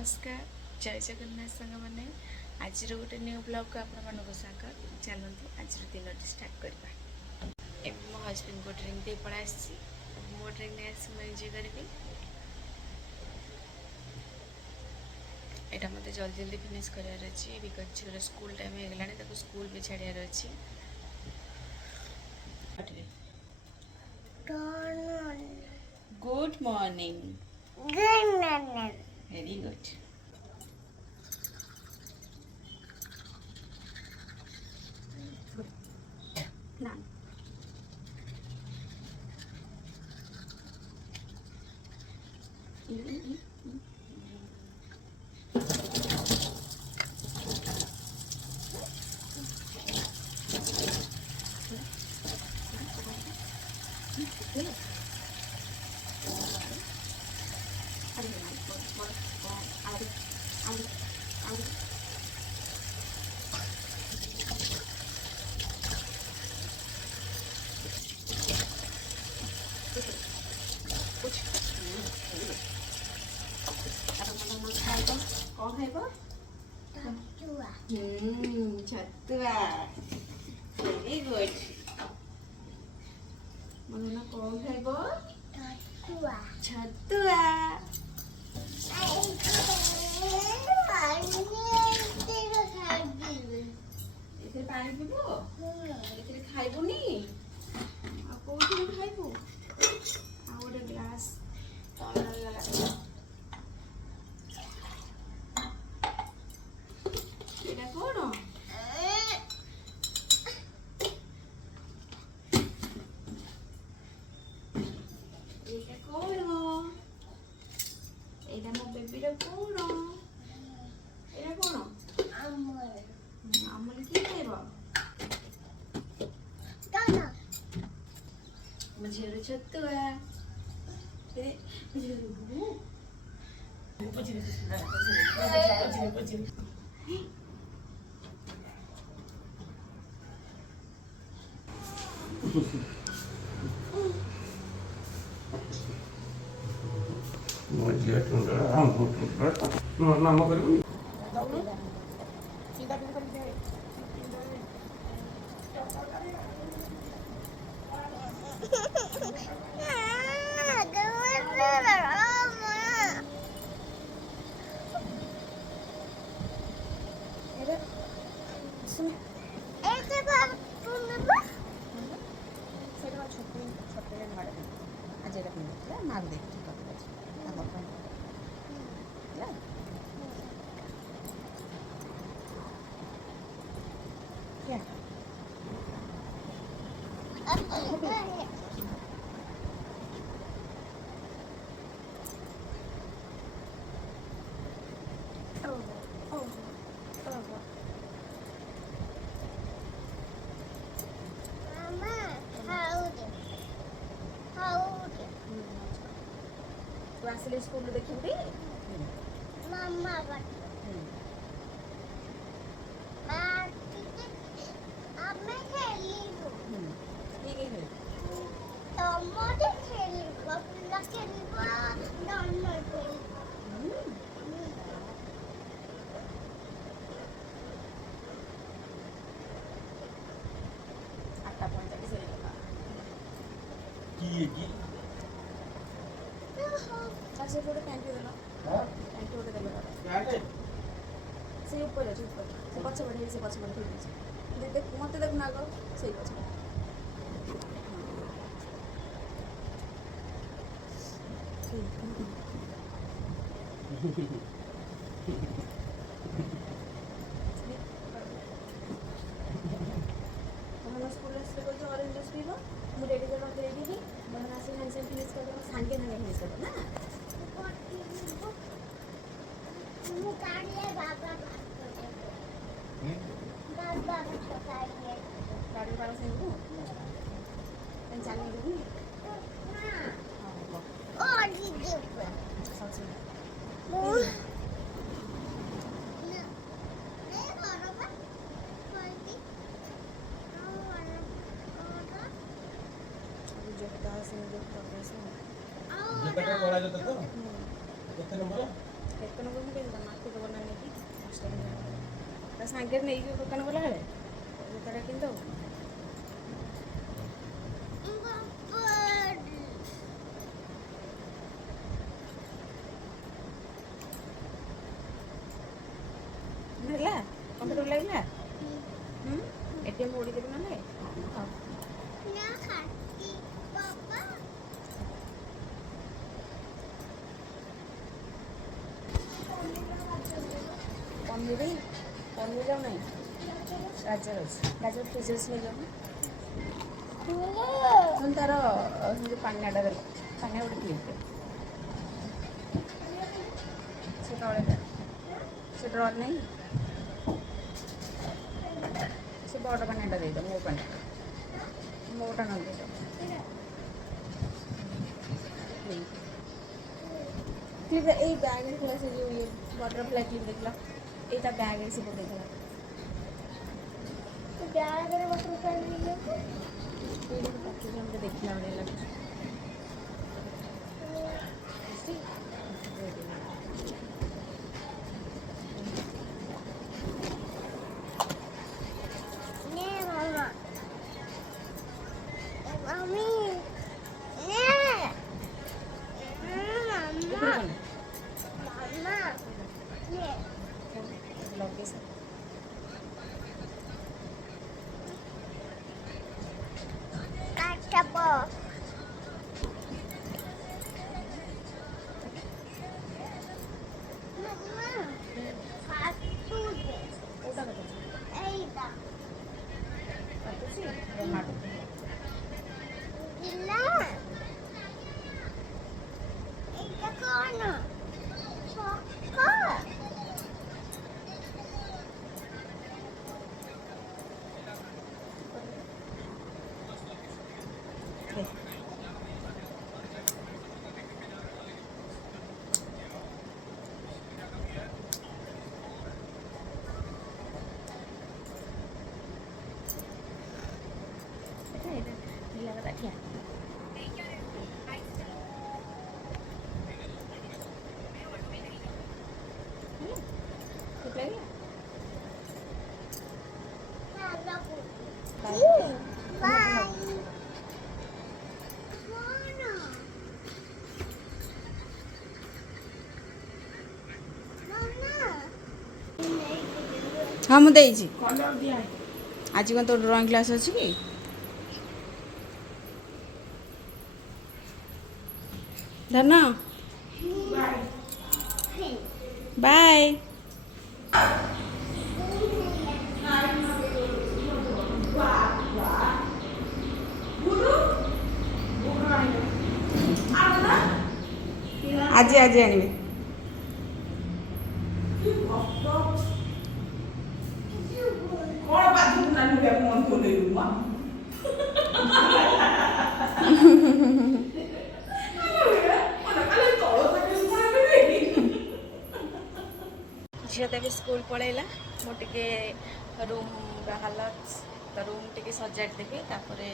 नमस्कार जय जगन्नाथ सांग मैंने आज गोटे न्यू ब्लॉग को आपण स्वागत। चलते आज दिन स्टार्ट करवा। मो हजबैंड को ड्रिंक दे पड़ा मो ड्रिंक नहीं आस एंजॉय करी। यहाँ मत जल्दी जल्दी फिनिश करार अच्छी बिकज झील स्कूल टाइम हो गला स्कूल भी छाड़ार अच्छी। Good morning. Very good. ना कौन खाइबो? छतुआ। Very good. मना कौन खाइबो? छतुआ। एथे पानी पीबो? एथे खाइबोनी? आ कोथि खाइबो? आ गोटे ग्लास तले गला। एटा कोन? एटा कोन? एटा मो बेबी रा कोन? एटा कोन? अमूल की खाइबो? मुझे छतुआ। नाम कर आसिले स्कूल देखिबी मम्मा ଆମେ ଖେଳିବୁ ତମଠୁ ଖେଳିବ ପିଲା ଖେଳିବ ନର୍ମାଲ ଖେଳିବ। आठटा 45 ହେଇଗଲା। की से गोटे पैंट देल पैंट गोटे देल से ऊपर अच्छे ऊपर से पछ बढ़े से पछ बढ़े ठीक देख मत देख ना आग से पछ स्कूल ऑरेंज जूस पीब मुझे रेडी कर देगी मैंने आस फिनिश कर सांगे ना फिनिश कर ना ମୁଁ କାଢିଲେ ବାବା ବାବା କାଢିଲେ गाड़ी वाला से हूँ चलने दूँ ଓ ଦିଦି सबसे ମୁଁ ଏ ବରବା କହିବି अभी जोता से जेटा कोला जता तो केते नंबर एक ଦୋକାନ ଗଲୁ କେମିତି ମାକୁ ଦେବ ନା ନେଇକି ତା ସାଙ୍ଗରେ ନେଇକି ଦୋକାନ ଗଲାବେଳେ ଜୋତାଟା କିଣିଦେବୁ। ହେଲା କମ୍ପ୍ୟୁଟର ଲାଗିଲା। ATM ଓଡ଼ି ଦେବି ନହେଲେ ନା ଖାତି ବାବା ପନିର ପନିର ଆଉ ନାହିଁ ଗାଜର ଅଛି ଗାଜର ଫ୍ରିଜ୍ ଅଛି ନେଇଯାଉନ। ପୁଣି ତାର ସେମିତି ପାନିଆଟା ଦେବ ପାନିଆ ଗୋଟେ କ୍ଲିପ୍ ସେ ତଳେ ସେ ଡ୍ରର୍ ନାହିଁ ସେ ବଡ଼ ପାନିଆଟା ଦେଇଦେବ ମୋ ପାଣି ମୋଟା ନ ଦେଇଦେବ କ୍ଲିପ୍ ଏଇ ବ୍ୟାଗ୍ରେ ଥିଲା ସେ ଯେଉଁ ଇଏ ବଟରଫ୍ଲାଏ କ୍ଲିପ୍ ଦେଖିଲ ଏଇଟା ବ୍ୟାଗ୍ରେ ସେ ପକେଇଥିଲା। ବ୍ୟାଗରେ ବଟରଫ୍ଲାଏ ନେଇଯାଉଛି। ଏଇଟା ପକେଇକି ମୋତେ ଦେଖିଲା ଭଳିଆ ଲାଗୁଛି। নে মামা মামি নে মামা মামা নে ଲଗେଇ কাটাবো মামা কাটু দে কোটা কথা এইটা কাটুছি মাটু দিলা এইটা কোন ছক্কা এটা ঢিলা কথা ঠিয়া ঠিক লাগলা বাই ହଁ ମୁଁ ଦେଇଛି ଆଜି କ'ଣ ତୋ ଡ୍ରଇଂ କ୍ଲାସ୍ ଅଛି କି? ଧନ ବାଏ। ଆଜି ଆଣିବେ ଝିଅ ତ ଏବେ ସ୍କୁଲ ପଳେଇଲା ମୁଁ ଟିକେ ରୁମ୍ ବାହାରିଲା ତ ରୁମ୍ ଟିକେ ସଜାଡ଼ି ଦେବି ତାପରେ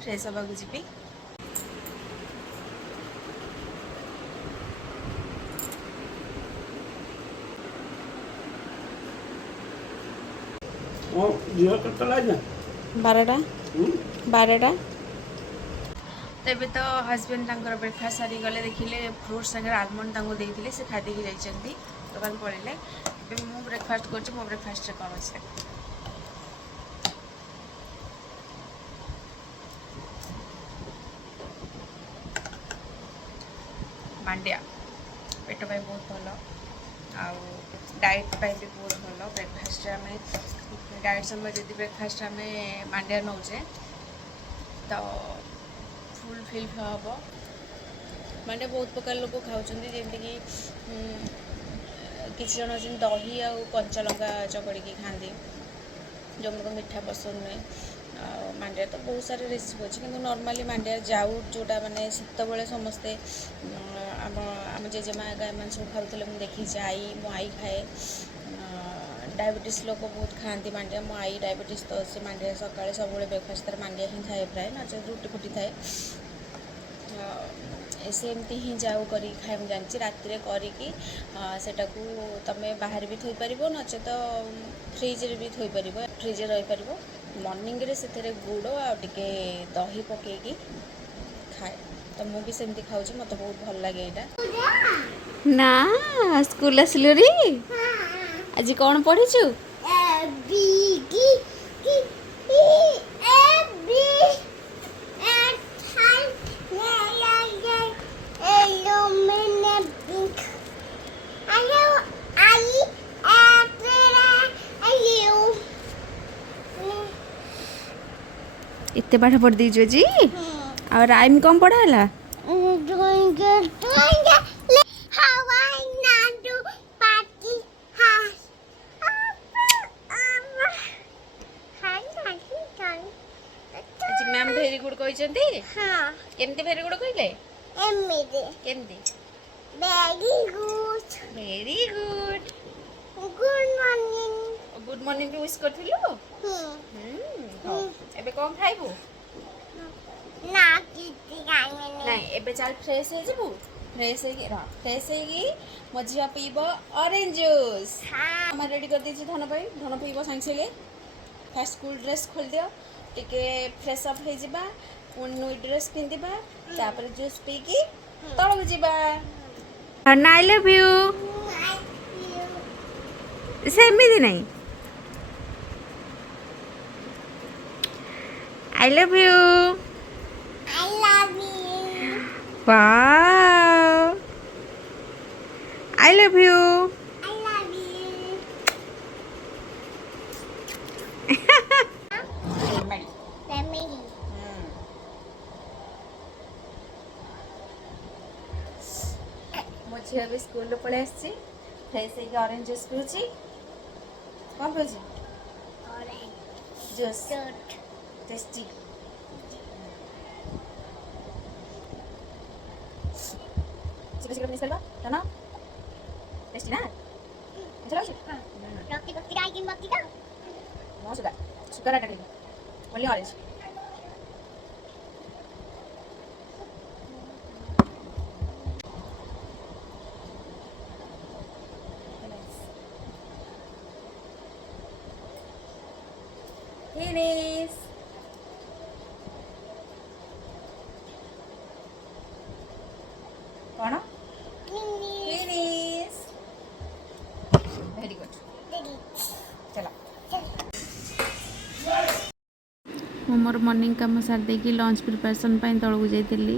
ଫ୍ରେଶ୍ ହେବାକୁ ଯିବି। ଝିଅ କେତେବେଳେ ଆଇଲା? 12ଟା ତେବେ ତ ହଜବେଣ୍ଡ ତାଙ୍କର ବ୍ରେକଫାଷ୍ଟ ସାରି ଗଲେ ଦେଖିଲେ ଫ୍ରୁଟ୍ସ ସାଙ୍ଗରେ ଆଲମଣ୍ଡ ତାଙ୍କୁ ଦେଇଥିଲେ ସେ ଖାଇଦେଇକି ଯାଇଛନ୍ତି ଦୋକାନ ପଳେଇଲେ। ଏବେ ମୁଁ ବ୍ରେକଫାଷ୍ଟ କରୁଛି। ମୋ ବ୍ରେକଫାଷ୍ଟରେ କ'ଣ ଅଛି ମାଣ୍ଡିଆ ପେଟ ପାଇଁ ବହୁତ ଭଲ ଆଉ ଡାଏଟ୍ ପାଇଁ ବି ବହୁତ ଭଲ। ବ୍ରେକଫାଷ୍ଟରେ ଆମେ ଡାଏଟ୍ ସମୟ ଯଦି ବ୍ରେକଫାଷ୍ଟ ଆମେ ମାଣ୍ଡିଆ ନେଉଛେ ତ ଫୁଲ୍ ଫିଲ୍ ହେବ। ମାଣ୍ଡିଆ ବହୁତ ପ୍ରକାର ଲୋକ ଖାଉଛନ୍ତି ଯେମିତିକି କିଛି ଜଣ ଅଛନ୍ତି ଦହି ଆଉ କଞ୍ଚା ଲଙ୍କା ଚକଡ଼ିକି ଖାଆନ୍ତି ଯେଉଁମାନଙ୍କୁ ମିଠା ପସନ୍ଦ ନୁହେଁ। ଆଉ ମାଣ୍ଡିଆ ତ ବହୁତ ସାରା ରେସିପି ଅଛି କିନ୍ତୁ ନର୍ମାଲି ମାଣ୍ଡିଆ ଯାଉ ଯେଉଁଟା ମାନେ ସେତେବେଳେ ସମସ୍ତେ ଆମ ଜେଜେମା ଏମାନେ ସବୁ ଖାଉଥିଲେ ମୁଁ ଦେଖିଛି ମୋ ଆଈ ଖାଏ। ଡାଇବେଟିସ୍ ଲୋକ ବହୁତ ଖାଆନ୍ତି ମାଣ୍ଡିଆ। ମୋ ଆଈ ଡାଇବେଟିସ୍ ତ ସେ ମାଣ୍ଡିଆ ସକାଳେ ସବୁବେଳେ ବ୍ରେକଫାଷ୍ଟ ତାର ମାଣ୍ଡିଆ ହିଁ ଥାଏ ପ୍ରାୟ ନଚେତ୍ ରୁଟି ଫୁଟି ଥାଏ। सेमती ही जाऊ करी खाए मुझे जानची राति रे करिकी सेटा को तमे बाहर भी थोई परिबो नचे तो फ्रिज रे भी थोई परिबो फ्रिज रे रही परिबो मॉर्निंग रे सेथरे गुड़ आ टिके दही पकेकी खाए तो मु भी सेमती खाउची मते बहुत भल लागे एटा ना स्कूल आसलुरी आज कौन पढ़ीचु इतने पाठ पढ़ दीजिए जी और राइम कम पढ़ाला आज मैम वेरी गुड कहते केमती वेरी गुड कहले केमती वेरी गुड गुड मॉर्निंग रे विश करथिलु एबे कोन खाइबू नहीं एबे चल फ्रेश हो जबू फ्रेश है मो झिया पीब ऑरेंज जूस हम रेडी कर दीजिए धन पीब सांगे संगे फास्ट स्कूल ड्रेस खोल दियो टिके फ्रेश अप हो जिबा न्यू ड्रेस पिंदिबा तापर जूस पी की तळक जिबा आई लव यू सेमिति नहीं I love you wow I love you मो झील भी स्कूल पलि आसी फ्रेश है ऑरेंज जूस पीऊँ कौन पीऊँ जूस टेस्टी शीघ्र फिनिश करबा तना टेस्टी ना चलो नो शुगर ऐड करेंगे ओनली ऑरेंज Finish. कौन? Finish. Very good. चला. ମୁଁ ମୋର ମର୍ଣ୍ଣିଂ କାମ ସାରି ଦେଇକି ଲଞ୍ଚ ପ୍ରିପାରେସନ୍ ପାଇଁ ତଳକୁ ଯାଇଥିଲି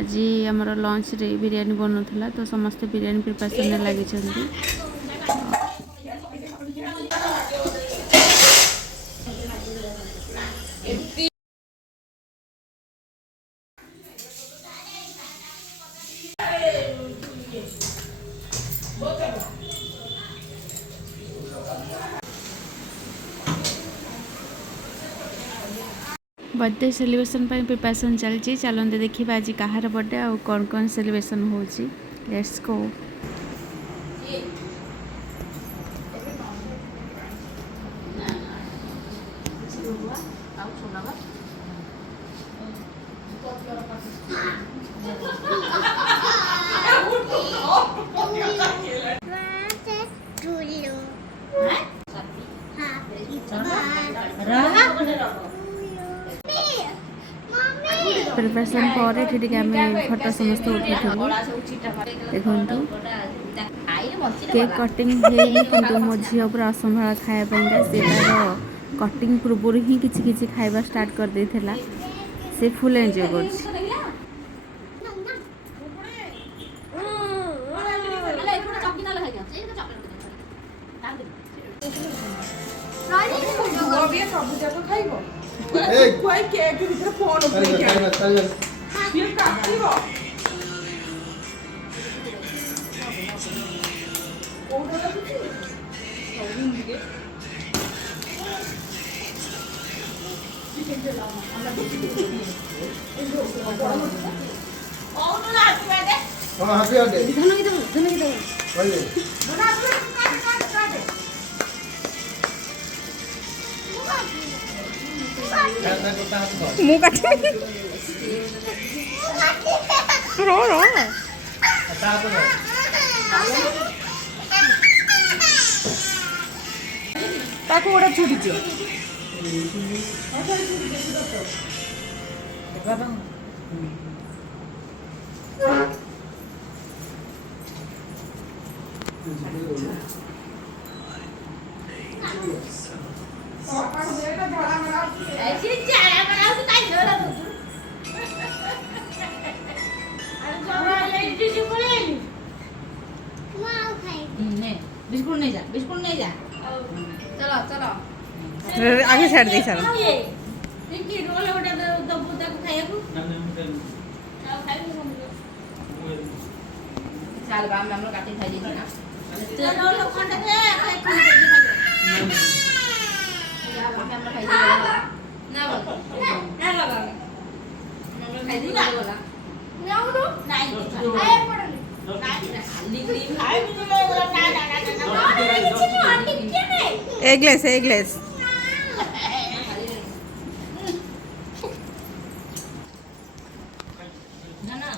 ଆଜି ଆମର ଲଞ୍ଚରେ ବିରିୟାନୀ ବନୁଥିଲା ତ ସମସ୍ତେ ବିରିୟାନୀ ପ୍ରିପାରେସନ୍ରେ ଲାଗିଛନ୍ତି बर्थडे सेलिब्रेशन प्रिपरेशन चलती चलते देखा आज कहार बर्थडे आ कौन कौन सेलिब्रेशन होची लेट्स गो प्रिपरेशन पर फोटो समस्त उठेलु देखु केक कटिंग कि मो झी पूरा असंभाला खायापा से तार कटिंग पूर्व ही किसी खाइबा स्टार्ट कर देथिला से फुल एंजॉय कर मुँह काट रो रो ତାକୁ ଗୋଟେ ଛୁଟିଛ ମୁଁ ଆଉ ଖାଇବି। बिस्कुट नहीं जा बिस्कुट नहीं जा चलो चलो आगे छाड़ दे सारा रिंकी रोल गोटे दबु ताको खाइବାକୁ ଆଉ ଖାଇବୁ चाल बाम हम लोग काटी खाई दी ना तो रोल खंडे दे खाइ खाइ या बाम हम लोग खाई दी ना बोल ना लगा खाई दी बोला नौरू नहीं आए पड़ले। खाली क्रीम खाइ भी नहीं बोला ना ना ना କିଛି ନୁହଁ ଟିକେ ନେ। एक ग्लास ना ना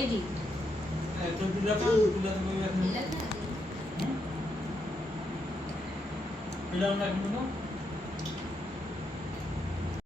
एडी Bilang lagi dulu.